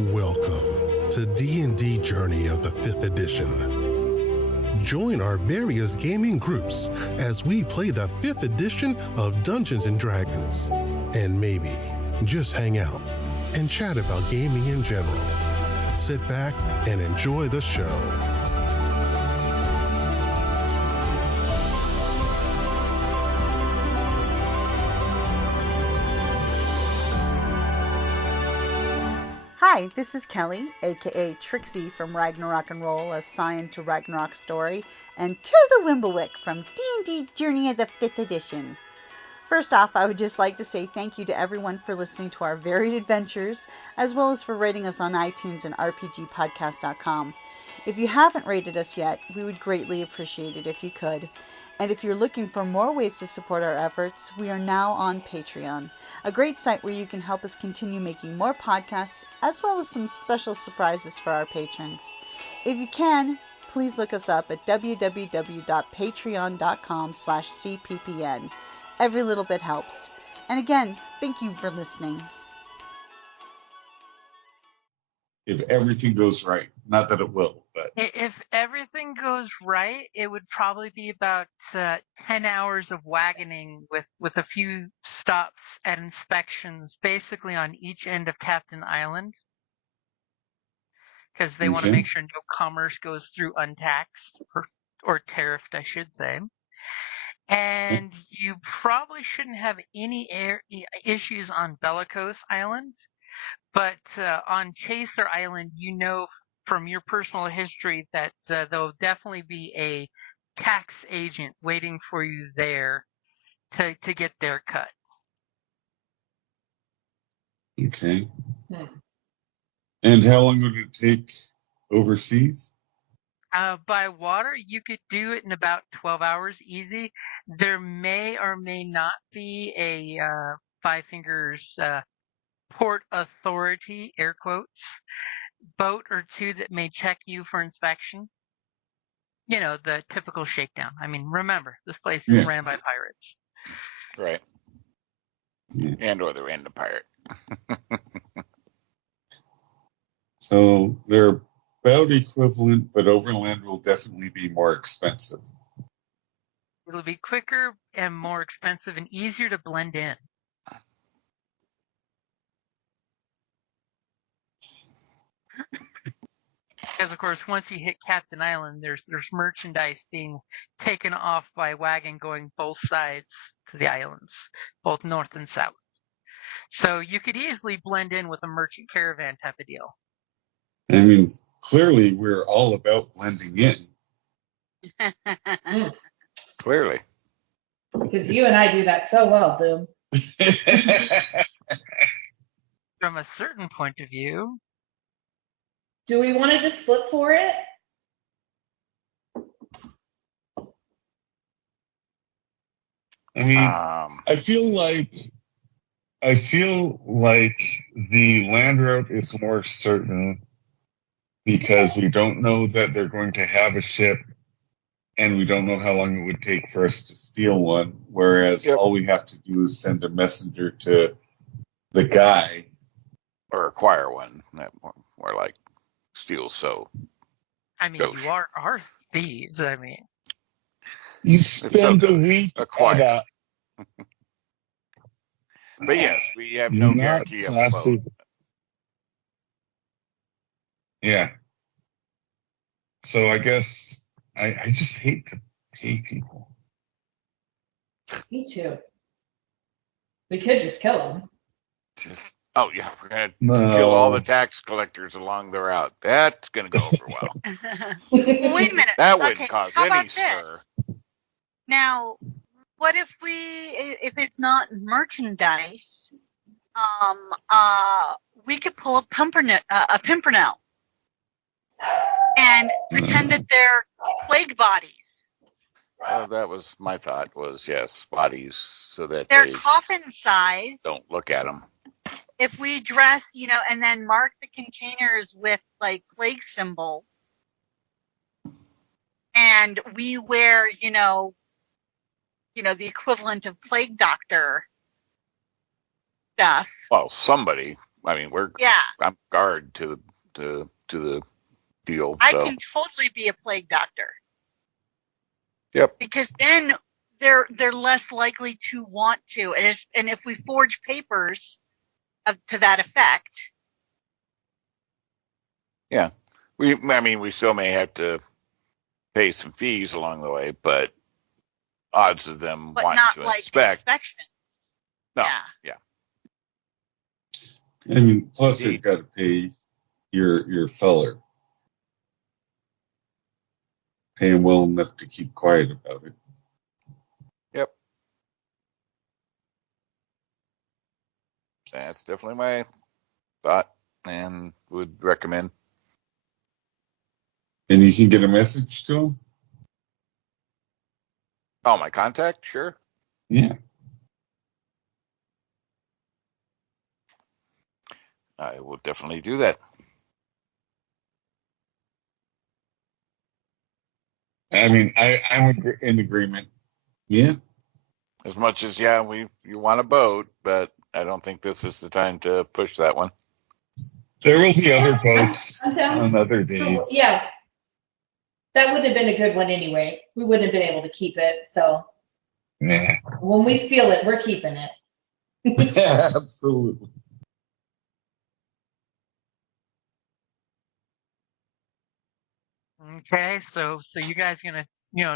Welcome to D&D Journey of the 5th edition. Join our various gaming groups as we play the 5th edition of Dungeons & Dragons. And maybe just hang out and chat about gaming in general. Sit back and enjoy the show. Hi, this is Kelly, aka Trixie from Ragnarok and Roll, assigned to Ragnarok Story, and Tilda Wimblewick from D&D Journey of the 5th edition. First off, I would just like to say thank you to everyone for listening to our varied adventures, as well as for rating us on iTunes and rpgpodcast.com. If you haven't rated us yet, we would greatly appreciate it if you could. And if you're looking for more ways to support our efforts, we are now on Patreon, a great site where you can help us continue making more podcasts, as well as some special surprises for our patrons. If you can, please look us up at www.patreon.com/cppn. Every little bit helps. And again, thank you for listening. If everything goes right. Not that it will, but... If everything goes right, it would probably be about 10 hours of wagoning with a few stops at inspections, basically on each end of Captain Island. Because they want to make sure no commerce goes through untaxed, or tariffed, I should say. And you probably shouldn't have any issues on Bellicose Island. But on Chaser Island, you know from your personal history that there'll definitely be a tax agent waiting for you there to get their cut. Okay. And how long would it take overseas? By water, you could do it in about 12 hours easy. There may or may not be a Five Fingers Port Authority, air quotes, boat or two that may check you for inspection. You know, the typical shakedown. I mean, remember, this place is ran by pirates. Right. And or the random pirate. So they're about equivalent, but overland will definitely be more expensive. It'll be quicker and more expensive and easier to blend in. Because, of course, once you hit Captain Island, there's merchandise being taken off by wagon going both sides to the islands, both north and south. So you could easily blend in with a merchant caravan type of deal. I mean, clearly we're all about blending in. Clearly. Because you and I do that so well, Boom. From a certain point of view. Do we want to just flip for it? I mean, I feel like the land route is more certain because we don't know that they're going to have a ship and we don't know how long it would take for us to steal one, whereas all we have to do is send a messenger to the guy. Or acquire one. More like steal so. I mean, you are thieves, I mean. You spend a week acquire. But yes, we have no guarantee of the boat. Yeah. So I guess I just hate to pay people. Me too. We could just kill them. We're going to kill all the tax collectors along the route. That's going to go over well. Well, wait a minute. That wouldn't cause any stir. Now, what if if it's not merchandise, we could pull a pimpernel and pretend that they're plague bodies. That was my thought was, yes, bodies so that they're they coffin size. Don't look at them. If we dress, and then mark the containers with like plague symbol, and we wear, the equivalent of plague doctor stuff. Well, somebody I mean, Yeah, I'm guard to the deal. I So can totally be a plague doctor yep. because then they're less likely to want to. And if we forge papers to that effect, Yeah. We still may have to pay some fees along the way, but odds of them but wanting not to like inspect. inspection. No. Yeah. I mean, plus Indeed. you've got to pay your feller. Pay him well enough to keep quiet about it. Yep. That's definitely my thought and would recommend. And you can get a message to him? Oh, my contact? Sure. Yeah. I will definitely do that. I mean, I'm in agreement. Yeah. As much as you want a boat, but I don't think this is the time to push that one. There will be other boats I'm down. on other So, days. yeah. That wouldn't have been a good one anyway. We wouldn't have been able to keep it. So Yeah. when we steal it, we're keeping it. Absolutely. Okay, so you guys gonna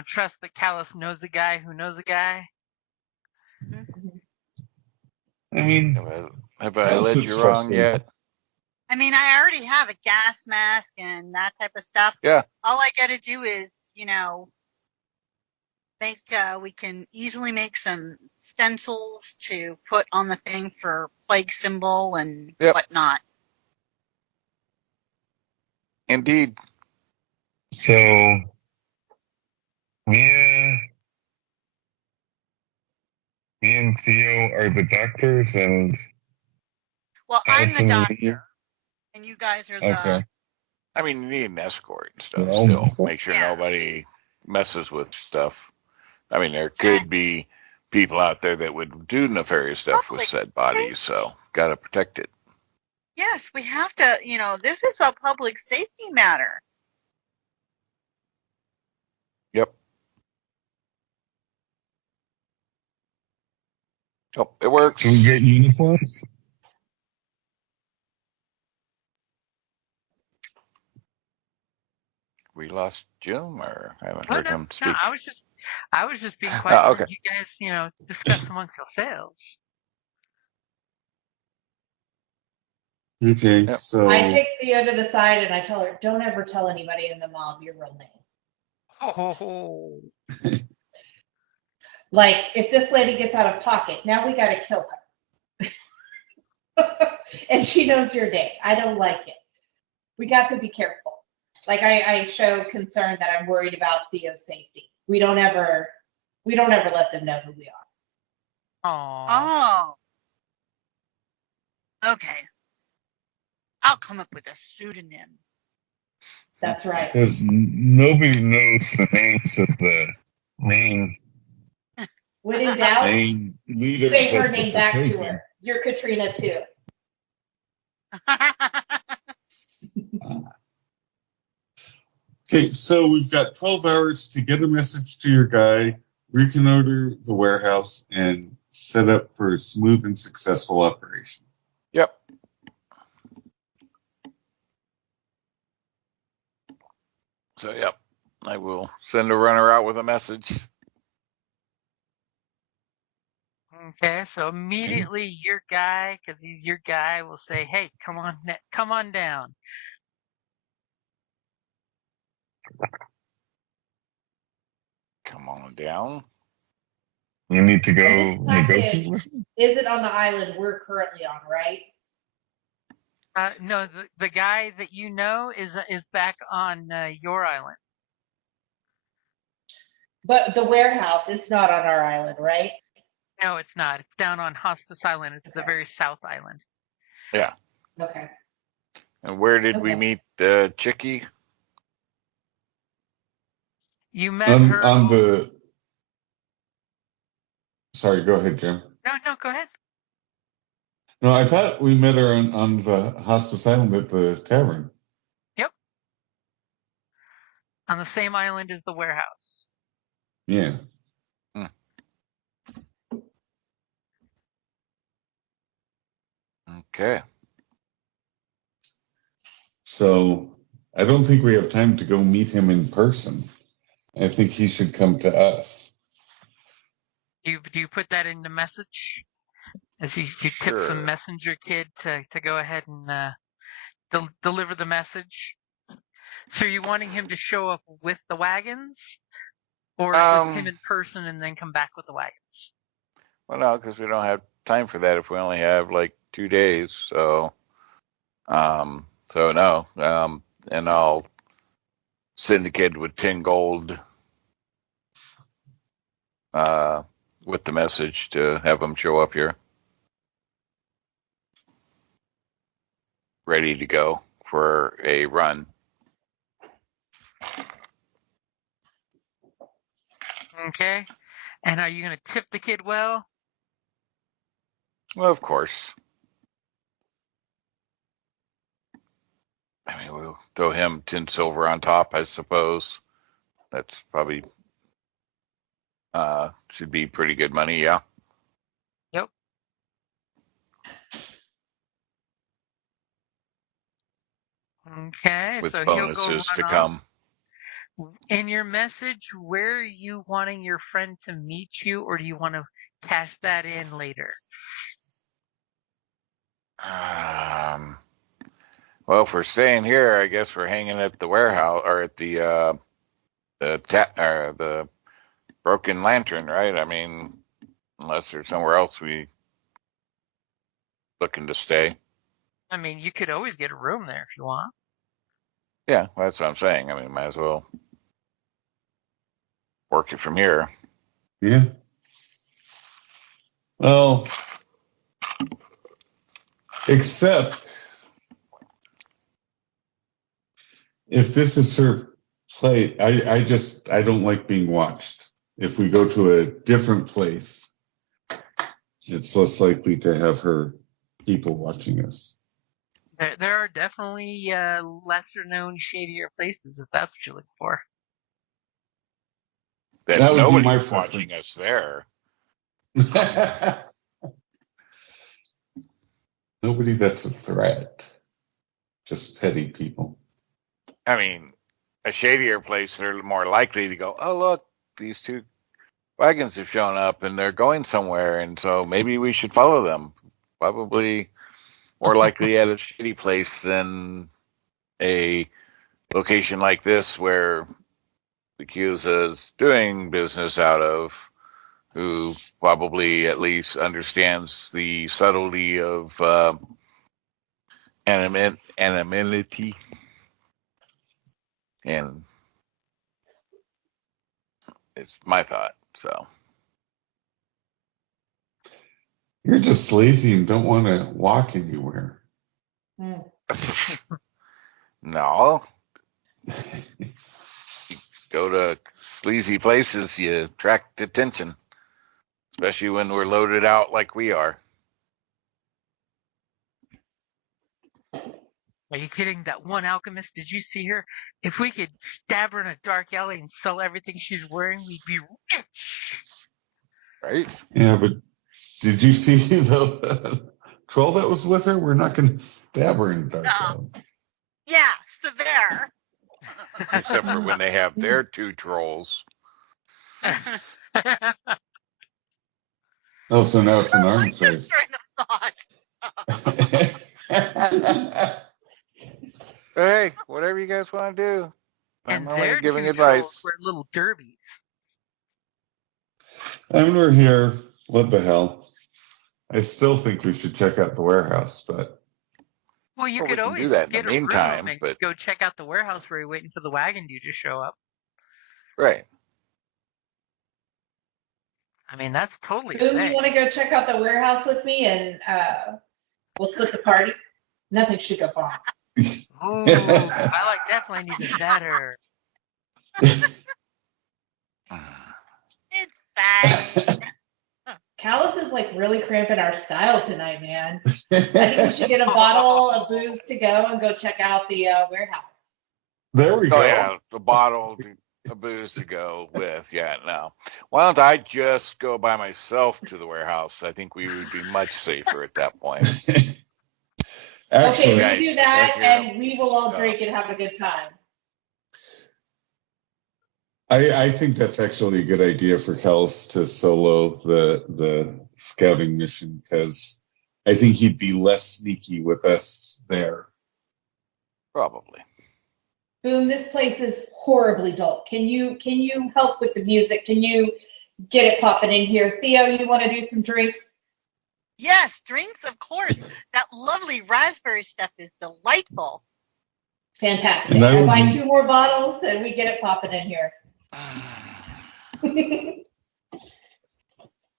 trust that Callus knows the guy who knows the guy? I mean, Have I Alice led is you wrong trustworthy. yet? I mean, I already have a gas mask and that type of stuff. Yeah. All I got to do is, we can easily make some stencils to put on the thing for plague symbol and Yep. whatnot. Indeed. So, me and Theo are the doctors, and Well, I'm the Allison and you. doctor, and you guys are the. Okay. I mean, you need an escort and stuff Well, still. so- Make sure Yeah. nobody messes with stuff. I mean, there could be people out there that would do nefarious stuff with Public said bodies, so gotta protect it. Yes, we have to. This is a public safety matter. Yep. Oh, it works. Can we get uniforms? We lost Jim, or I haven't Oh heard no, him speak. I was just being quiet. Okay. And you guys, discuss amongst yourselves. Okay, Yep. so I take Theo to the side and I tell her, don't ever tell anybody in the mob your real name. Oh, Like, if this lady gets out of pocket, now we got to kill her. And she knows your name. I don't like it. We got to be careful. Like, I show concern that I'm worried about Theo's safety. We don't ever let them know who we are. oh. Oh. Okay. I'll come up with a pseudonym. That's right. because nobody knows the names of the main When in doubt, leaders say her of the name back to Forsaken. her. You're Katrina too. Okay, so we've got 12 hours to get a message to your guy, reconnoiter the warehouse, and set up for a smooth and successful operation. Yep. So, yep. I will send a runner out with a message. Okay, so immediately your guy, because he's your guy, will say, "Hey, come on down." Come on down. You need to go And this negotiate package with him? isn't on the island we're currently on, right? No, the guy that you know is back on your island. But the warehouse, it's not on our island, right? No, it's not. It's down on Hospice Island. It's the Okay. very south island. Yeah. Okay. And where did we Okay. meet Chicky? You met her On the. Sorry, go ahead, Jim. No, go ahead. No, I thought we met her on the Hospice Island at the tavern. Yep. On the same island as the warehouse. Yeah. Okay. So I don't think we have time to go meet him in person. I think he should come to us. Do you put that in the message? As you tip Sure. some messenger kid to go ahead and deliver the message? So are you wanting him to show up with the wagons? Or just him in person and then come back with the wagons? Well, no, because we don't have time for that if we only have like 2 days. So no. And I'll send the kid with 10 gold with the message to have him show up here. Ready to go for a run. Okay. And are you going to tip the kid well? Well, of course. I mean, we'll throw him 10 silver on top, I suppose. That's probably should be pretty good money, yeah. Yep. Okay, With so he'll go bonuses run to off. come. In your message, where are you wanting your friend to meet you, or do you want to cash that in later? Well, if we're staying here, I guess we're hanging at the warehouse or at the Broken Lantern, right? I mean, unless there's somewhere else we looking to stay. I mean, you could always get a room there if you want. Yeah, that's what I'm saying. I mean, might as well work it from here. Yeah. Well, except if this is her play, I don't like being watched. If we go to a different place, it's less likely to have her people watching us. There are definitely lesser known, shadier places if that's what you're looking for. That would be Nobody's my watching preference. us there. Nobody that's a threat. Just petty people. I mean, a shadier place, they're more likely to go, oh, look, these 2 wagons have shown up and they're going somewhere. And so maybe we should follow them. Probably more likely at a shitty place than a location like this where the Kyoza's doing business out of, who probably at least understands the subtlety of anonymity. And it's my thought, so. You're just lazy and don't want to walk anywhere. No. Go to sleazy places, you attract attention. Especially when we're loaded out like we are. Are you kidding? That one alchemist, did you see her? If we could stab her in a dark alley and sell everything she's wearing, we'd be rich. Right? Yeah, but did you see the troll that was with her? We're not going to stab her in the dark alley. Yeah, severe. Except for when they have their 2 trolls. Oh, so now it's an I arms like race. this train of thought. Hey, whatever you guys want to do. And I'm only their giving 2 advice. trolls were little derbies. And we're here. What the hell? I still think we should check out the warehouse, but Well, you Well, could we can always do that in get the a room meantime, and but- go check out the warehouse where you're waiting for the wagon dude to show up. Right. I mean, that's totally a Boom, you thing. want to go check out the warehouse with me and we'll split the party? Nothing should go wrong. Ooh, I like definitely need it better. It's fine. Callus is like really cramping our style tonight, man. I think we should get a bottle of booze to go and go check out the warehouse. There we Oh go. yeah, the bottle of booze to go with. Yeah, no. Why don't I just go by myself to the warehouse? I think we would be much safer at that point. Actually, Okay, you do that, and we will all drink and have a good time. I think that's actually a good idea for Kels to solo the scouting mission, because I think he'd be less sneaky with us there. Probably. Boom, this place is horribly dull. Can you help with the music? Can you get it popping in here? Theo, you want to do some drinks? Yes, drinks, of course. That lovely raspberry stuff is delightful. Fantastic. I buy 2 more bottles and we get it popping in here.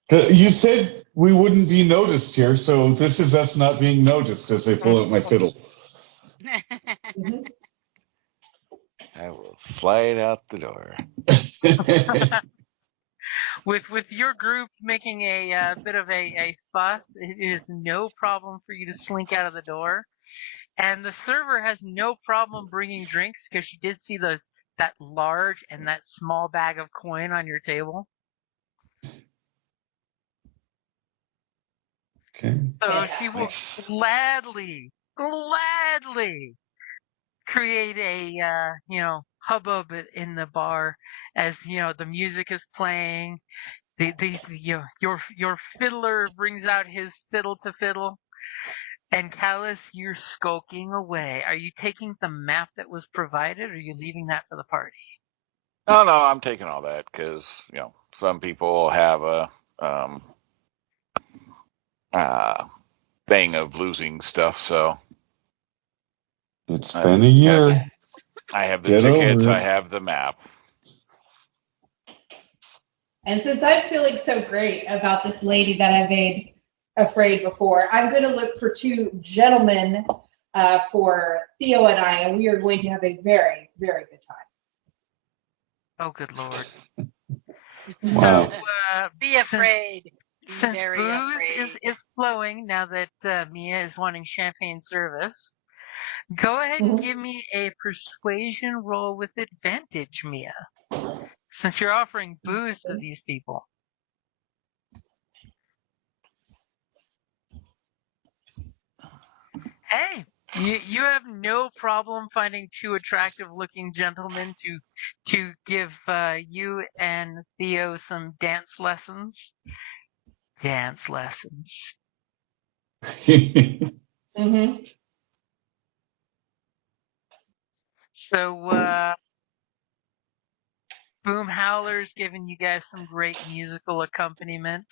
You said we wouldn't be noticed here, so this is us not being noticed as I pull out my fiddle. I will slide out the door. With your group making a bit of a fuss, it is no problem for you to slink out of the door. And the server has no problem bringing drinks because she did see that large and that small bag of coin on your table. Okay. So she will gladly create a hubbub in the bar as the music is playing. Your fiddler brings out his fiddle to fiddle. And Callus, you're skulking away. Are you taking the map that was provided, or are you leaving that for the party? No, I'm taking all that because some people have a thing of losing stuff. So it's been a year. I have the tickets. I have the map. And since I'm feeling so great about this lady that I made afraid before, I'm going to look for 2 gentlemen for Theo and I, and we are going to have a very, very good time. Oh, good Lord. Wow. So, Be afraid. Be since very booze afraid. is flowing now that Mia is wanting champagne service, go ahead and give me a persuasion roll with advantage, Mia. Since you're offering booze to these people. Hey, you have no problem finding 2 attractive-looking gentlemen to give you and Theo some dance lessons. Dance lessons. Mm-hmm. So, Boom Howler's giving you guys some great musical accompaniment.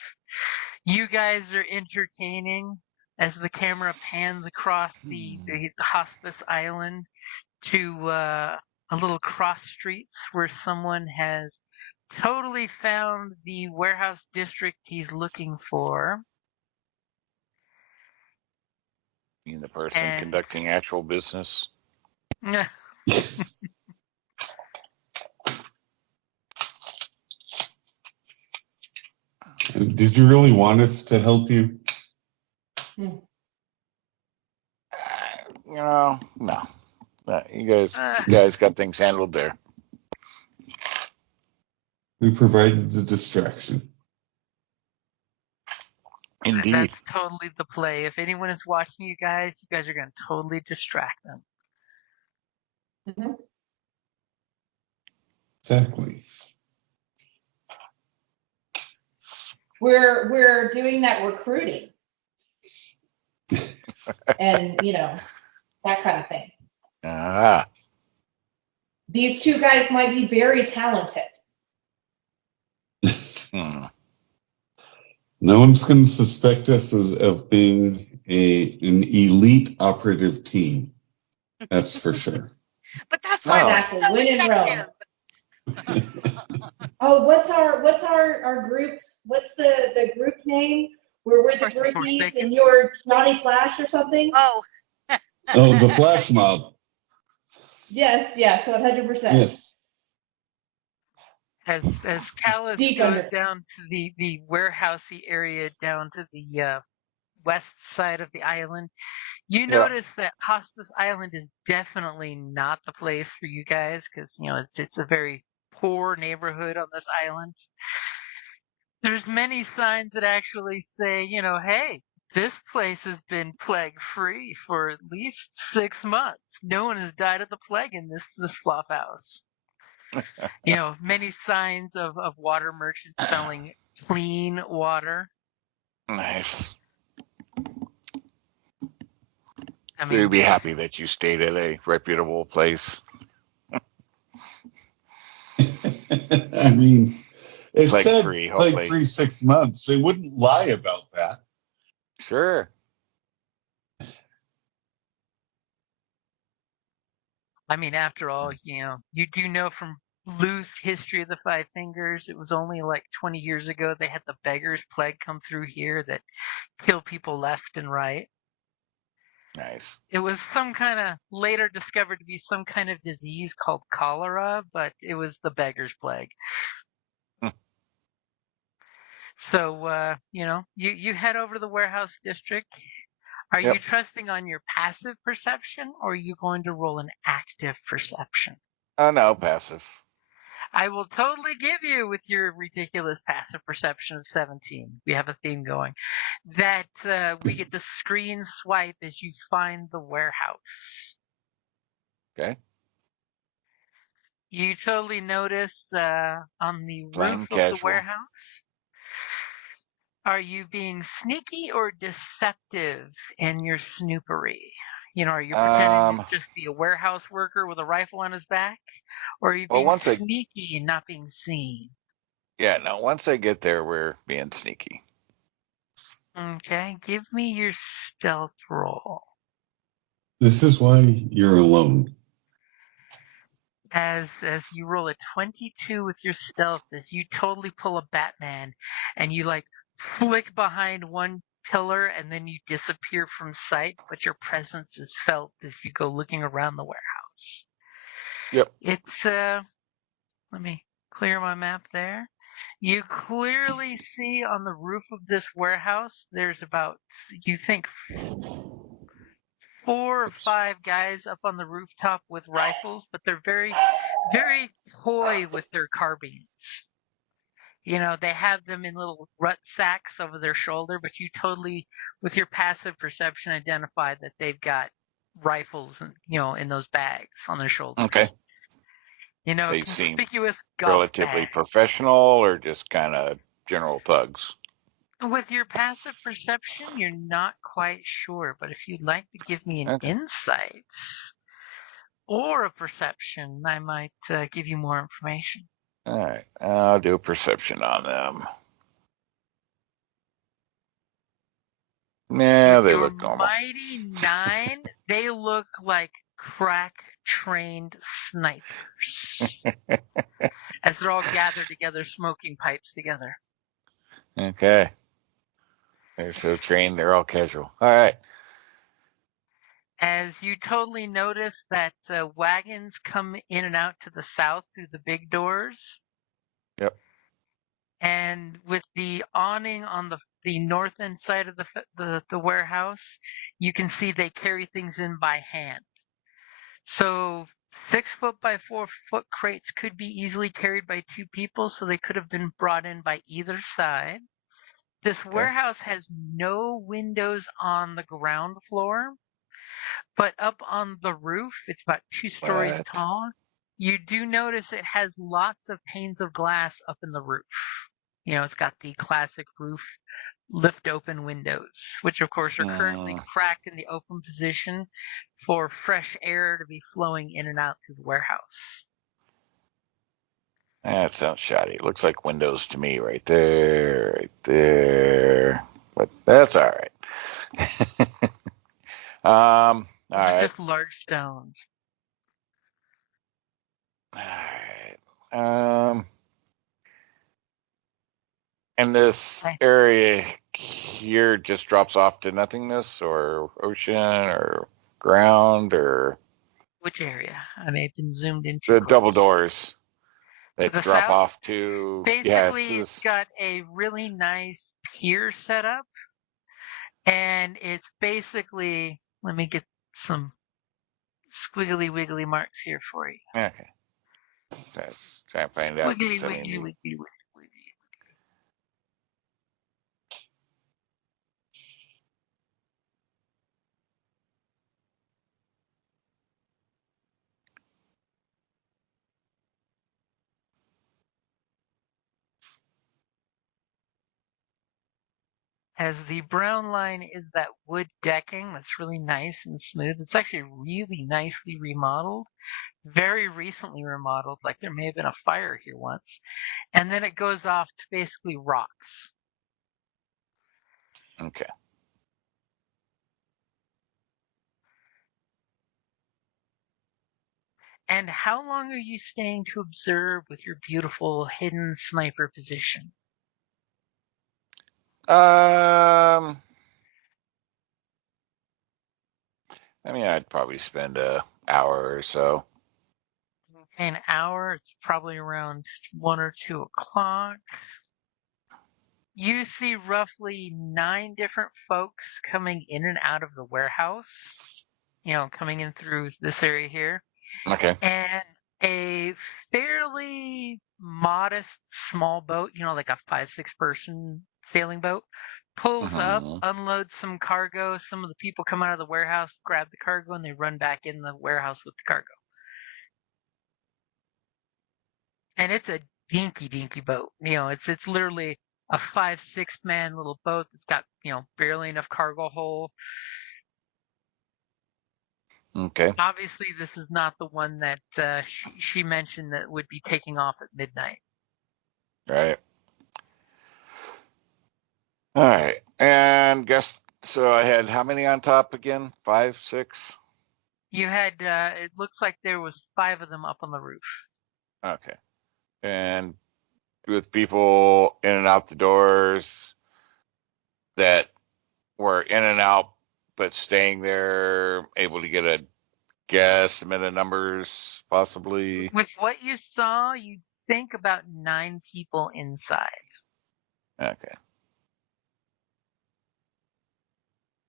You guys are entertaining as the camera pans across the hospice island to a little cross streets where someone has totally found the warehouse district he's looking for. You mean the person conducting actual business? Did you really want us to help you? No. You guys got things handled there. We provided the distraction. Indeed. That's totally the play. If anyone is watching you guys are going to totally distract them. Mm-hmm. Exactly. We're doing that recruiting. And, that kind of thing. These 2 guys might be very talented. No one's going to suspect us of being an elite operative team. That's for sure. But that's why Exactly. so Win in Rome. Oh, what's our group? What's the group name? Where we're the groupies and you're Johnny Flash or something? Oh. Oh, the Flash Mob. Yes, 100%. Yes. As Callus Deep goes under. down to the warehousey area down to the west side of the island, you Yeah. notice that Hospice Island is definitely not the place for you guys because it's a very poor neighborhood on this island. There's many signs that actually say, hey, this place has been plague free for at least 6 months. No one has died of the plague in this flop house. Many signs of water merchants selling clean water. Nice. I So you'd mean, be happy that you stayed at a reputable place. I mean, it Plague said free, plague hopefully. free 6 months. They wouldn't lie about that. Sure. I mean, after all, you do know from loose history of the Five Fingers, it was only like 20 years ago they had the beggars plague come through here that killed people left and right. Nice. It was some kind of later discovered to be some kind of disease called cholera, but it was the beggars plague. So, you head over to the warehouse district. Are you Yep. trusting on your passive perception or are you going to roll an active perception? Oh, no, passive. I will totally give you with your ridiculous passive perception of 17. We have a theme going. That we get the screen swipe as you find the warehouse. Okay. You totally notice on the Plain roof of the casual. warehouse. Are you being sneaky or deceptive in your snoopery? Are you pretending to just be a warehouse worker with a rifle on his back? Or are you Well, being sneaky and not being seen? once I get there, we're being sneaky. Okay, give me your stealth roll. This is why you're alone. As you roll a 22 with your stealth, as you totally pull a Batman and you like flick behind one pillar and then you disappear from sight, but your presence is felt as you go looking around the warehouse. Yep. It's let me clear my map there. You clearly see on the roof of this warehouse there's about, you think, 4 or 5 guys up on the rooftop with rifles, but they're very, very coy with their carbines. They have them in little rucksacks over their shoulder, but you totally, with your passive perception, identify that they've got rifles, in those bags on their shoulders. Okay. They seem conspicuous golf relatively bags. professional or just kind of general thugs? With your passive perception, you're not quite sure, but if you'd like to give me an insight or a perception, I might give you more information. All right. I'll do a perception on them. Yeah, With they your look normal. mighty 9, they look like crack-trained snipers. As they're all gathered together, smoking pipes together. Okay. They're so trained, they're all casual. All right. As you totally notice that wagons come in and out to the south through the big doors. Yep. And with the awning on the north end side of the warehouse, you can see they carry things in by hand. So 6-foot by 4-foot crates could be easily carried by 2 people, so they could have been brought in by either side. This warehouse has no windows on the ground floor, but up on the roof, it's about 2 stories tall. You do notice it has lots of panes of glass up in the roof. It's got the classic roof lift open windows, which of course are currently cracked in the open position for fresh air to be flowing in and out through the warehouse. That sounds shoddy. It looks like windows to me right there, right there. But that's all right. All right. Just large stones. All right. And this area here just drops off to nothingness or ocean or ground or... Which area? I may have been zoomed into. The double doors. that the drop south, off to basically, to it's this. got a really nice pier set up, and it's basically. Let me get some squiggly wiggly marks here for you. Okay, try and find out. Wiggly 'Cause, I mean, wiggly wiggly wiggly. As the brown line is that wood decking that's really nice and smooth. It's actually really nicely remodeled, very recently remodeled, like there may have been a fire here once. And then it goes off to basically rocks. okay. And how long are you staying to observe with your beautiful hidden sniper position? I mean, I'd probably spend a hour or so. An hour, it's probably around 1 or 2 o'clock. You see roughly 9 different folks coming in and out of the warehouse, coming in through this area here. Okay. And a fairly modest small boat, like a 5-6 person sailing boat, pulls up, Mhm. unloads some cargo. Some of the people come out of the warehouse, grab the cargo, and they run back in the warehouse with the cargo. And it's a dinky boat. It's literally a 5-6 man little boat that's got barely enough cargo hold. Okay. Obviously, this is not the one that she mentioned that would be taking off at midnight. Right. All right. And guess so. I had how many on top again? 5, 6. You had it looks like there was 5 of them up on the roof. Okay. And with people in and out the doors that were in and out but staying there, able to get a guesstimate of numbers, possibly. With what you saw, you think about 9 people inside. Okay.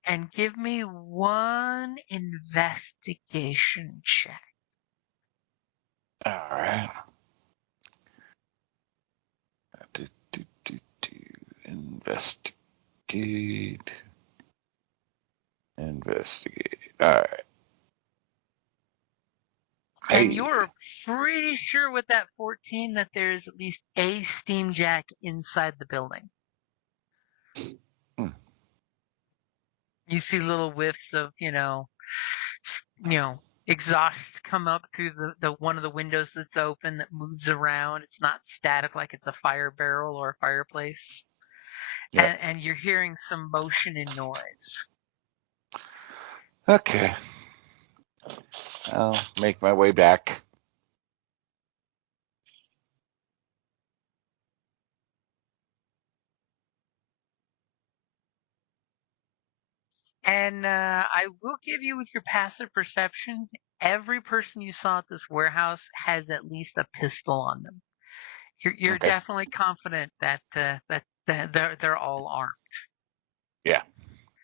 And give me one investigation check. All right. Investigate. Investigate. All right. And Hey. you're pretty sure with that 14 that there's at least a steam jack inside the building. Hmm. You see little whiffs of, exhaust come up through the one of the windows that's open that moves around. It's not static like it's a fire barrel or a fireplace. Yep. And you're hearing some motion and noise. Okay. I'll make my way back. And I will give you with your passive perceptions, every person you saw at this warehouse has at least a pistol on them. You're Okay. definitely confident that they're all armed. Yeah.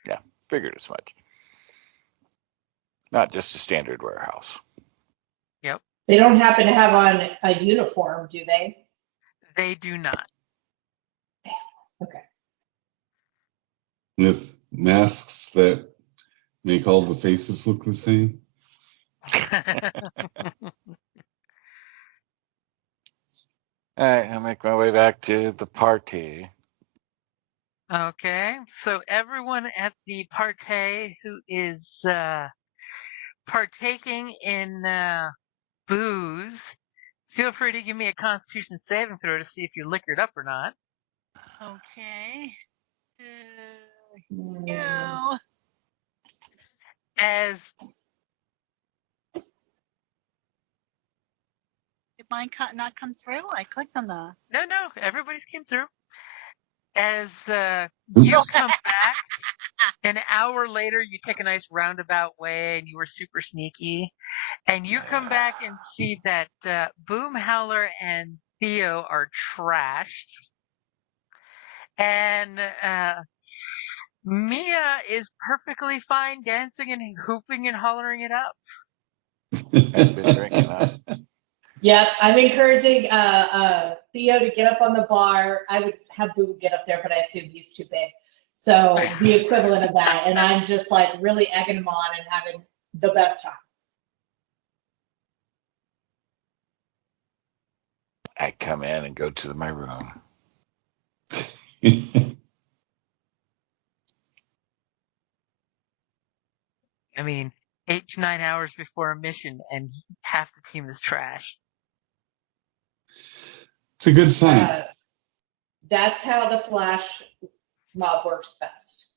Yeah. Figured as much. Not just a standard warehouse. Yep. They don't happen to have on a uniform, do they? They do not. Okay. With masks that make all the faces look the same. All right. I'll make my way back to the party. Okay, so everyone at the party who is partaking in booze, feel free to give me a Constitution saving throw to see if you're liquored up or not. Okay. Mm. Go. As Did mine not come through? I clicked on the. no, everybody's came through. As you Oops. come back, an hour later, you take a nice roundabout way, and you were super sneaky. And you come back and see that Boom Howler and Theo are trashed. And Mia is perfectly fine dancing and hooping and hollering it up. I've been drinking, huh? Yep, I'm encouraging Theo to get up on the bar. I would have Boo get up there, but I assume he's too big. So the equivalent of that. And I'm just like really egging him on and having the best time. I come in and go to my room. I mean, 8 to 9 hours before a mission, and half the team is trashed. It's a good sign. That's how the Flash mob works best.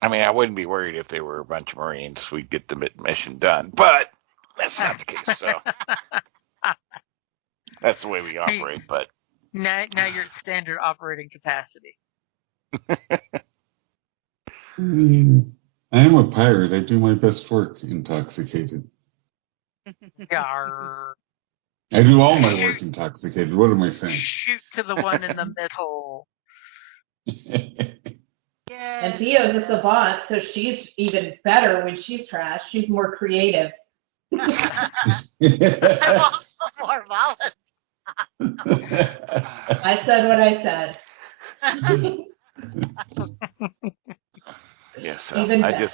I mean, I wouldn't be worried if they were a bunch of Marines. We'd get the mission done, but that's not the case. So that's the way we operate. But now you're at standard operating capacity. I mean, I am a pirate. I do my best work intoxicated. Yarr. I do all my work intoxicated. What am I saying? Shoot to the one in the middle. And Theo's a savant, so she's even better when she's trash. She's more creative. I'm also more volatile. I said what I said. yes, Even better.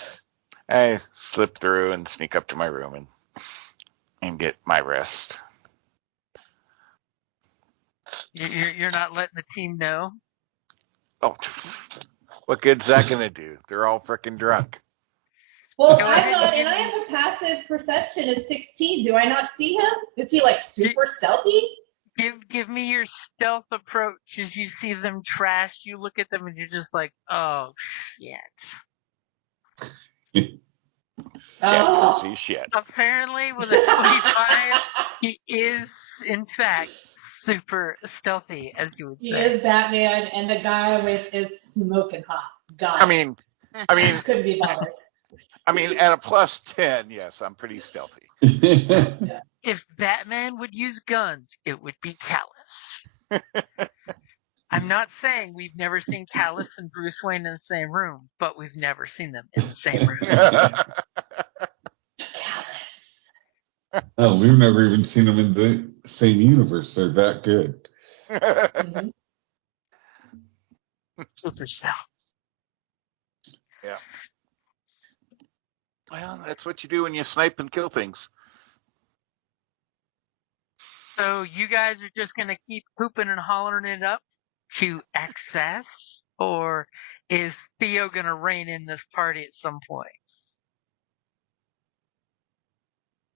I slip through and sneak up to my room and get my rest. You're not letting the team know? Oh, what good's that gonna do? They're all freaking drunk. Well, I'm not, and I have a passive perception of 16. Do I not see him? Is he like super stealthy? Give me your stealth approach as you see them trashed. You look at them and you're just like, oh shit. Oh. See shit. Apparently, with a 25, he is in fact super stealthy, as you would say. He is Batman, and the guy is smoking hot. God. I mean, couldn't be bothered. I mean, at a +10, yes, I'm pretty stealthy. If Batman would use guns, it would be Callus. I'm not saying we've never seen Callus and Bruce Wayne in the same room, but we've never seen them in the same room. Callus. Oh, we've never even seen them in the same universe. They're that good. Mm-hmm. Super stealth. Yeah. Well, that's what you do when you snipe and kill things. So you guys are just going to keep pooping and hollering it up to excess? Or is Theo going to rein in this party at some point?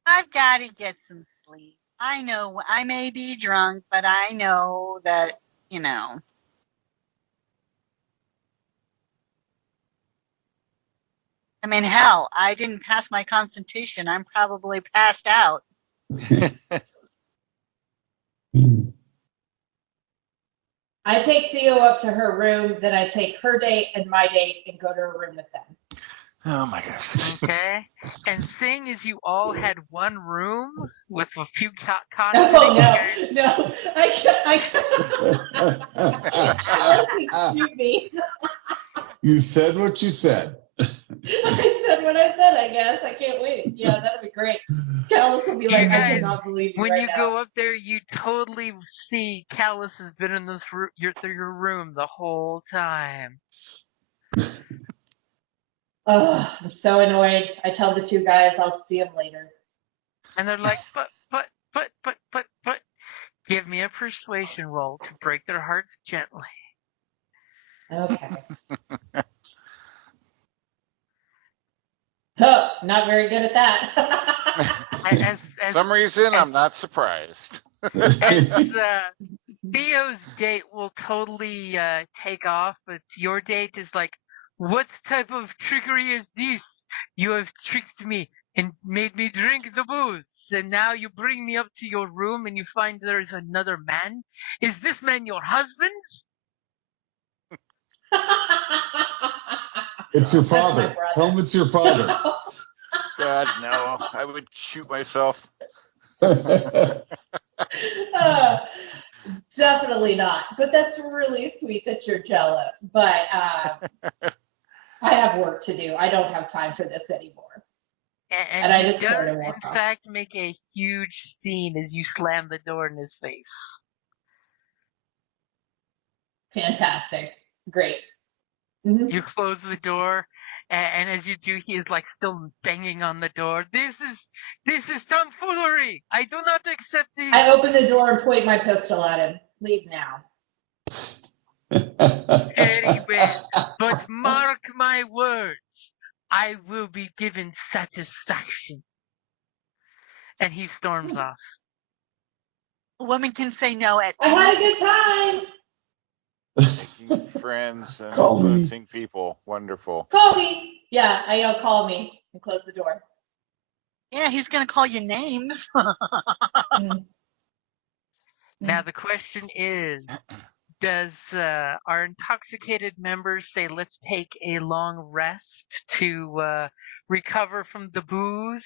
I've got to get some sleep. I know I may be drunk, but I know that, I mean, hell, I didn't pass my constitution. I'm probably passed out. I take Theo up to her room, then I take her date and my date and go to her room with them. Oh my gosh. Okay. And seeing as you all had one room with a few cots. Oh, no, I can't. Shoot me. You said what you said. I said what I said, I guess. I can't wait. Yeah, that'd be great. Callus will be like, I cannot believe you when right you now. go up there, you totally see Callus has been in this your room the whole time. Oh, I'm so annoyed. I tell the two guys I'll see them later. And they're like, but, give me a persuasion roll to break their hearts gently. Okay. Oh, not very good at that. Some reason I'm not surprised. Theo's date will totally take off, but your date is like, what type of trickery is this? You have tricked me and made me drink the booze, and now you bring me up to your room and you find there is another man? Is this man your husband? It's your father. Tell him it's your father. God, no. I would shoot myself. Definitely not. But that's really sweet that you're jealous. But I have work to do. I don't have time for this anymore. And I he just does, sort of in walk off. fact, make a huge scene as you slam the door in his face. Fantastic. Great. Mhm. You close the door, and as you do, he is like still banging on the door. This is tomfoolery. I do not accept this. I open the door and point my pistol at him. Leave now. Very well, but mark my words, I will be given satisfaction. And he storms off. Women can say no at I had a good time. Making friends and Call me. influencing people. Wonderful. Call me. Yeah, I yell, call me, and close the door. Yeah, he's gonna call you names. Mm. Now the question is, does our intoxicated members say, let's take a long rest to recover from the booze?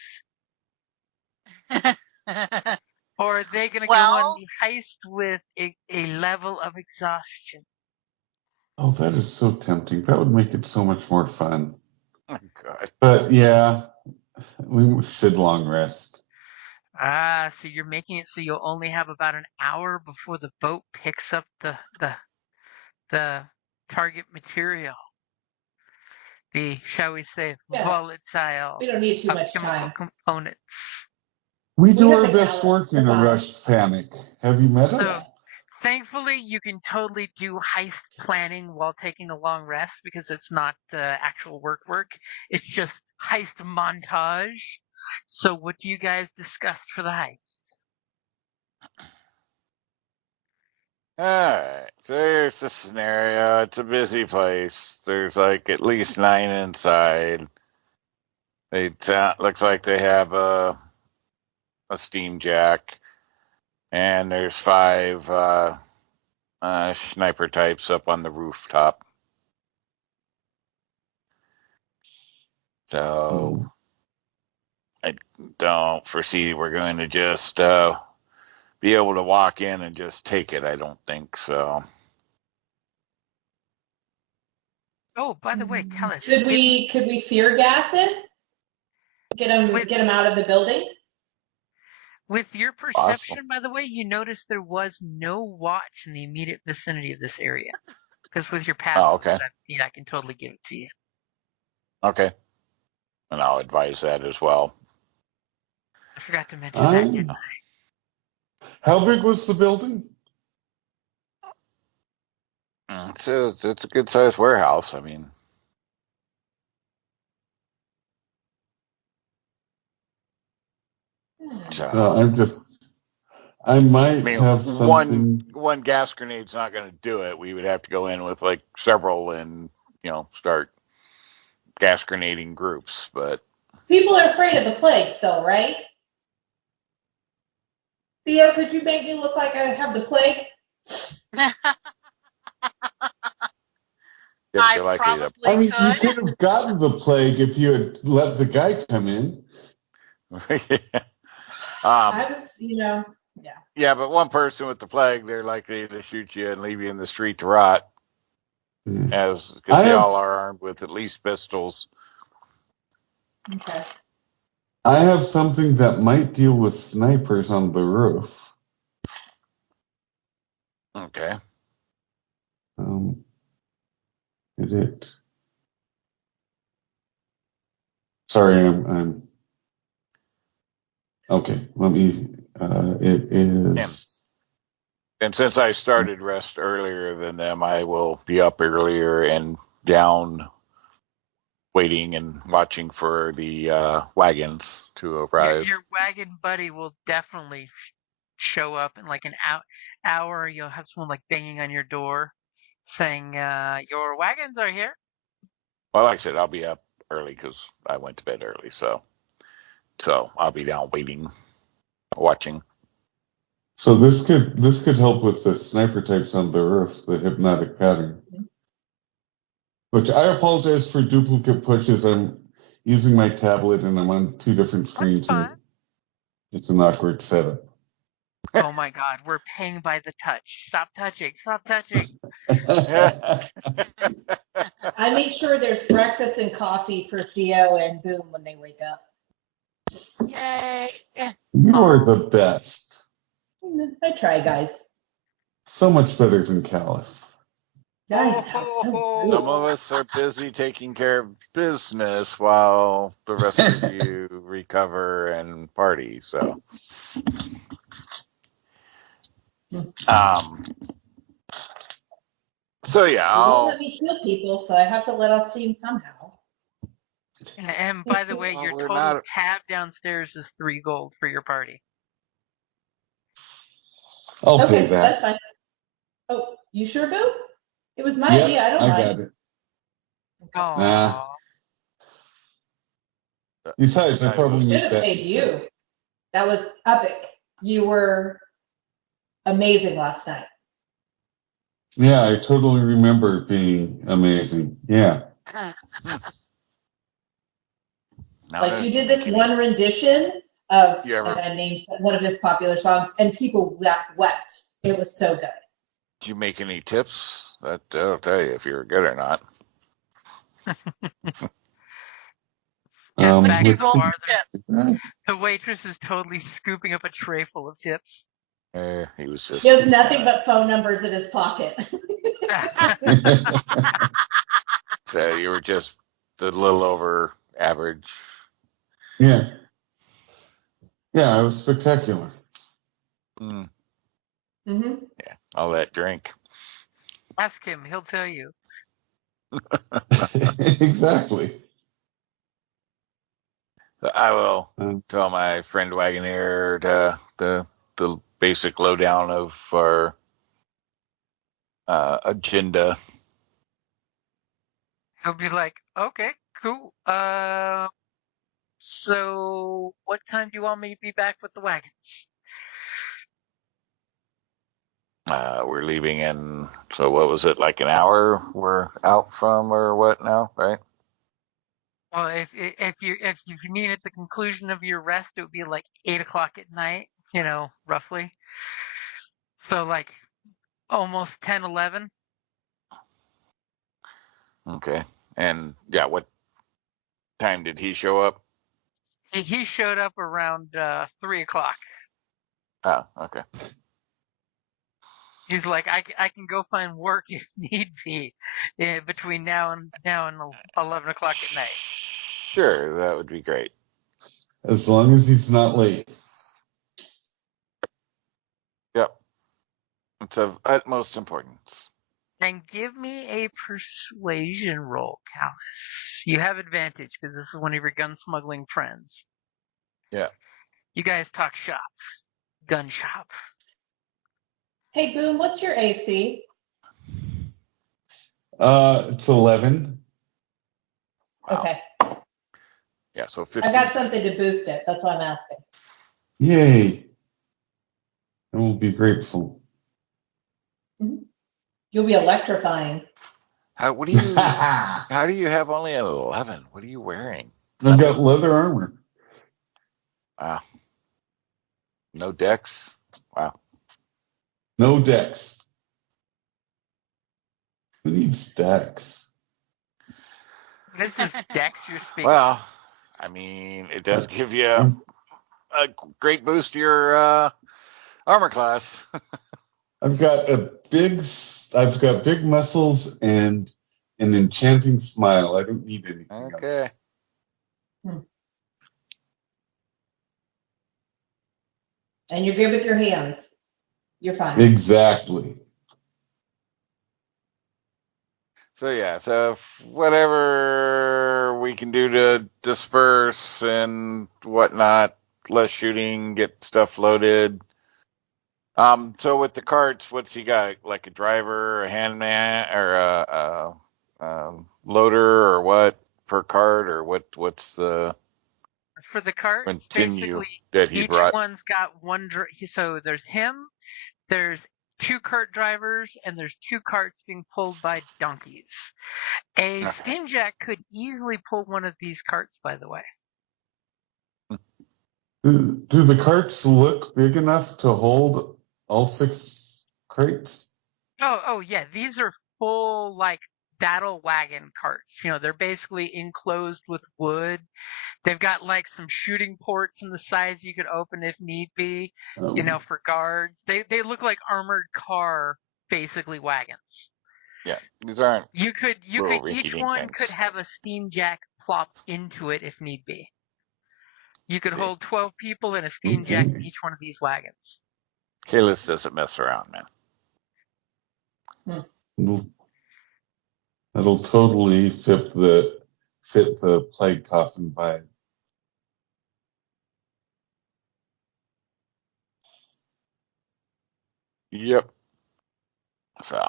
Or are they going to go on the heist with a level of exhaustion? Oh, that is so tempting. That would make it so much more fun. Oh, God. But yeah, we should long rest. So you're making it so you'll only have about an hour before the boat picks up the target material. The, shall we say, Yeah. volatile We don't need too much chemical time. components. We do have our the best gallows. work in We're a fine. rushed panic. Have you met So, us? thankfully, you can totally do heist planning while taking a long rest because it's not actual work. It's just heist montage. So what do you guys discuss for the heist? Alright, so here's the scenario. It's a busy place. There's like at least 9 inside. Looks like they have a steam jack. And there's 5 sniper types up on the rooftop. So I don't foresee we're going to just be able to walk in and just take it. I don't think so. Oh, by the way, tell us. Could we fear gas it? Get them out of the building? With your perception, by the way, you noticed there was no watch in the immediate vicinity of this area. Because with your passive okay. 17, I can totally give it to you. Okay. And I'll advise that as well. I forgot to mention that, didn't I? How big was the building? It's a good sized warehouse. I mean, so, I might have something. one gas grenade's not going to do it. We would have to go in with like several and start gas grenading groups. But People are afraid of the plague still, right? Theo, could you make me look like I have the plague? I you're likely to- probably I mean, you could. could have gotten the plague if you had let the guy come in. I was, yeah. Yeah, but one person with the plague, they're likely to shoot you and leave you in the street to rot. Because they all are armed with at least pistols. Okay. I have something that might deal with snipers on the roof. Okay. Did it? Sorry, I'm. Okay, let me. It is. And since I started rest earlier than them, I will be up earlier and down, waiting and watching for the wagons to arrive. Your wagon buddy will definitely show up in like an hour. You'll have someone like banging on your door saying, your wagons are here. Well, like I said, I'll be up early because I went to bed early. So I'll be down waiting, watching. So this could help with the sniper types on the roof, the hypnotic pattern. Which I apologize for duplicate pushes. I'm using my tablet and I'm on 2 different screens. That's fine. It's an awkward setup. Oh my God, we're paying by the touch. Stop touching. Stop touching. I make sure there's breakfast and coffee for Theo and Boom when they wake up. Yay. You are the best. I try, guys. So much better than Callus. I know, so rude. Some of us are busy taking care of business while the rest of you recover and party. So, so yeah, They won't let me kill people, so I have to let off steam somehow. And by the way, Well, your we're total not- tab downstairs is 3 gold for your party. I'll Okay, pay that's that. fine. Oh, you sure, Boo? It was my Yep, idea. I don't I mind. got it. Aww. Nah. Besides, I probably Should make have that. paid you. That was epic. You were amazing last night. Yeah, I totally remember it being amazing. Yeah. Now Like that you did make this any- one rendition of, You ever- and I named one of his popular songs, and people wept. It was so good. Did you make any tips? That'll tell you if you're good or not. Yes, back in let's the see. bar, Uh, the waitress is totally scooping up a tray full of tips. He was just. He has nothing but phone numbers in his pocket. So you were just a little over average. Yeah. Yeah, it was spectacular. Mm, hmm yeah, all that drink. Ask him, he'll tell you. Exactly. I will Um, tell my friend Wagoneer the basic lowdown of our agenda. He'll be like, okay, cool. So what time do you want me to be back with the wagons? We're leaving in, so what was it, like an hour we're out from or what now, right? Well, if you mean at the conclusion of your rest, it would be like 8 o'clock at night, roughly. So like almost 10, 11. Okay. And yeah, what time did he show up? He showed up around 3 o'clock. Oh, okay. He's like, I can go find work if need be between now and 11 o'clock at night. Sure, that would be great. as long as he's not late. Yep. It's of utmost importance. And give me a persuasion roll, Callus. You have advantage because this is one of your gun smuggling friends. Yeah. You guys talk shop. Gun shop. Hey, Boom, what's your AC? It's 11. Wow. Okay. Yeah, so 15. I got something to boost it. That's why I'm asking. Yay. I will be grateful. You'll be electrifying. How do you have only an 11? What are you wearing? I've got leather armor. Wow. No decks? Wow. No decks. Who needs decks? This is Dex you're speaking. Well, I mean, it does give you a great boost to your armor class. I've got big muscles and an enchanting smile. I don't need anything Okay. else. And you're good with your hands. You're fine. Exactly. So yeah, so whatever we can do to disperse and whatnot, less shooting, get stuff loaded. So with the carts, what's he got? Like a driver, a handman, or a loader, or what per cart, or what's the For the cart, continue basically, that he each brought? one's got one. So there's him, there's 2 cart drivers, and there's 2 carts being pulled by donkeys. A Okay. steam jack could easily pull one of these carts, by the way. Do the carts look big enough to hold all 6 crates? Oh yeah, these are full like battle wagon carts. They're basically enclosed with wood. They've got like some shooting ports in the sides you could open if need be, for guards. They look like armored car basically wagons. Yeah, these aren't You could little each rinky-dink one things. could have a steam jack plopped into it if need be. You could hold 12 people in a steam jack in each one of these wagons. Kalis doesn't mess around, man. That'll totally fit the plague coffin vibe. Yep. So.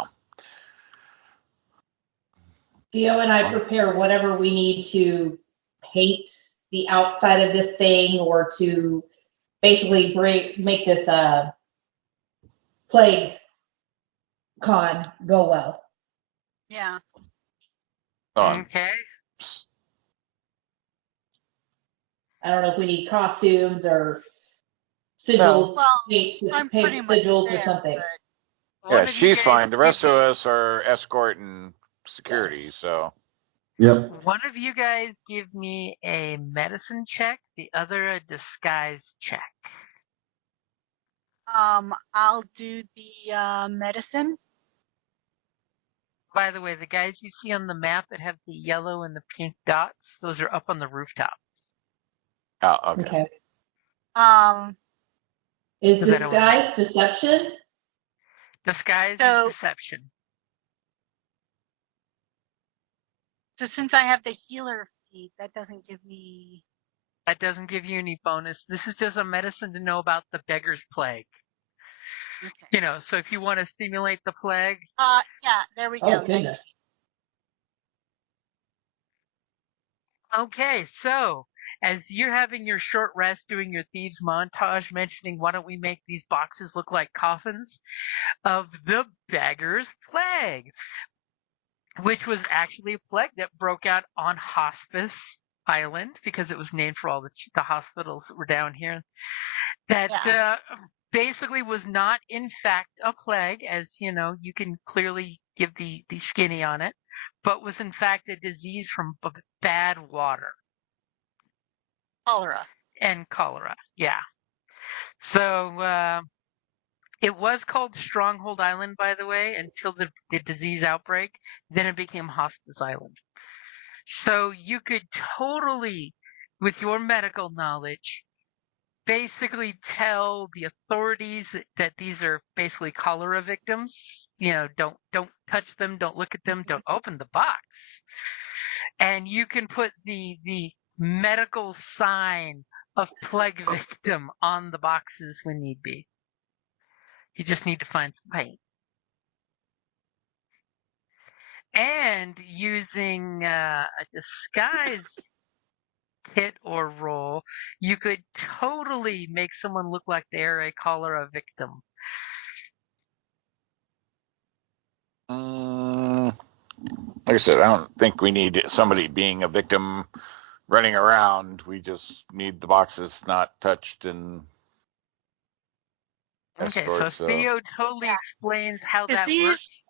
Theo and I prepare whatever we need to paint the outside of this thing, or to basically make this plague con go well. Yeah. Okay. I don't know if we need costumes or sigils, Well, paint I'm pretty much sigils there, or something. but one Yeah, of you she's guys fine. The rest give of me- us are escort and security, Yes. so. Yep. One of you guys give me a medicine check, the other a disguise check. I'll do the medicine. By the way, the guys you see on the map that have the yellow and the pink dots, those are up on the rooftop. Oh, okay. Okay. Is Because I don't disguise deception? Disguise So- is deception. So since I have the healer feat, that doesn't give me. That doesn't give you any bonus. This is just a medicine to know about the beggar's plague. Okay. So if you want to simulate the plague. Yeah, there we go. Oh, goodness. Okay, so as you're having your short rest doing your thieves montage, mentioning why don't we make these boxes look like coffins of the beggar's plague, which was actually a plague that broke out on Hospice Island because it was named for all the hospitals that were down here. That basically was not in fact a plague, as you can clearly give the skinny on it, but was in fact a disease from bad water. Cholera. And cholera, yeah. So it was called Stronghold Island, by the way, until the disease outbreak. Then it became Hospice Island. So you could totally, with your medical knowledge, basically tell the authorities that these are basically cholera victims. Don't touch them, don't look at them, don't open the box. And you can put the medical sign of plague victim on the boxes when need be. You just need to find some paint. And using a disguise kit or roll, you could totally make someone look like they're a cholera victim. Like I said, I don't think we need somebody being a victim running around. We just need the boxes not touched and. Okay, escort, so Theo totally explains how that works.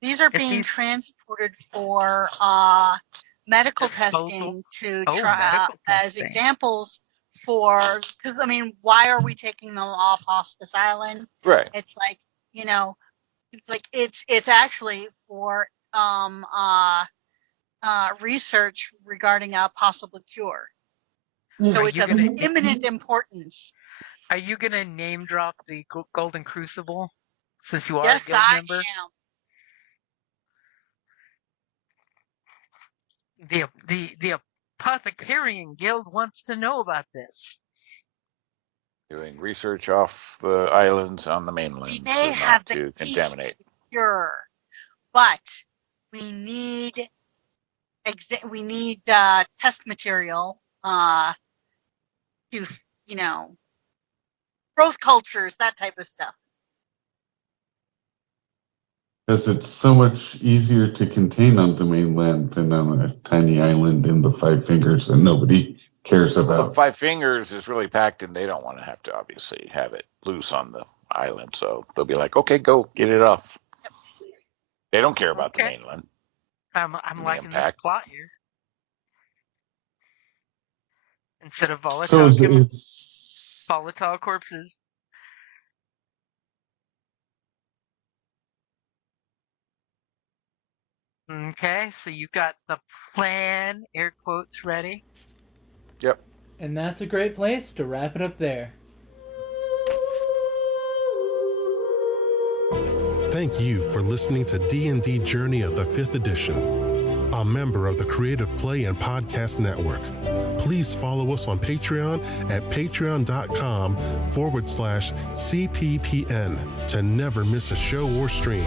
These are being transported for medical testing to try as examples for, because why are we taking them off Hospice Island? Right. It's like, it's actually for research regarding a possible cure. So it's of imminent importance. Are you gonna name drop the Golden Crucible since you are yes, a guild member? I am. The Apothecarian Guild wants to know about this. Doing research off the islands on the mainland. We may have to contaminate. Cure, but we need test material to growth cultures, that type of stuff. Because it's so much easier to contain on the mainland than on a tiny island in the Five Fingers that nobody cares Well, about. 5 Fingers is really packed, and they don't want to have to obviously have it loose on the island. So they'll be like, okay, go get it off. They don't care about the mainland. I'm liking this plot here. Instead of volatile, volatile corpses. Okay, so you've got the plan, air quotes, ready. Yep. And that's a great place to wrap it up there. Thank you for listening to D&D Journey of the 5th Edition, a member of the Creative Play and Podcast Network. Please follow us on Patreon at patreon.com/CPPN to never miss a show or stream.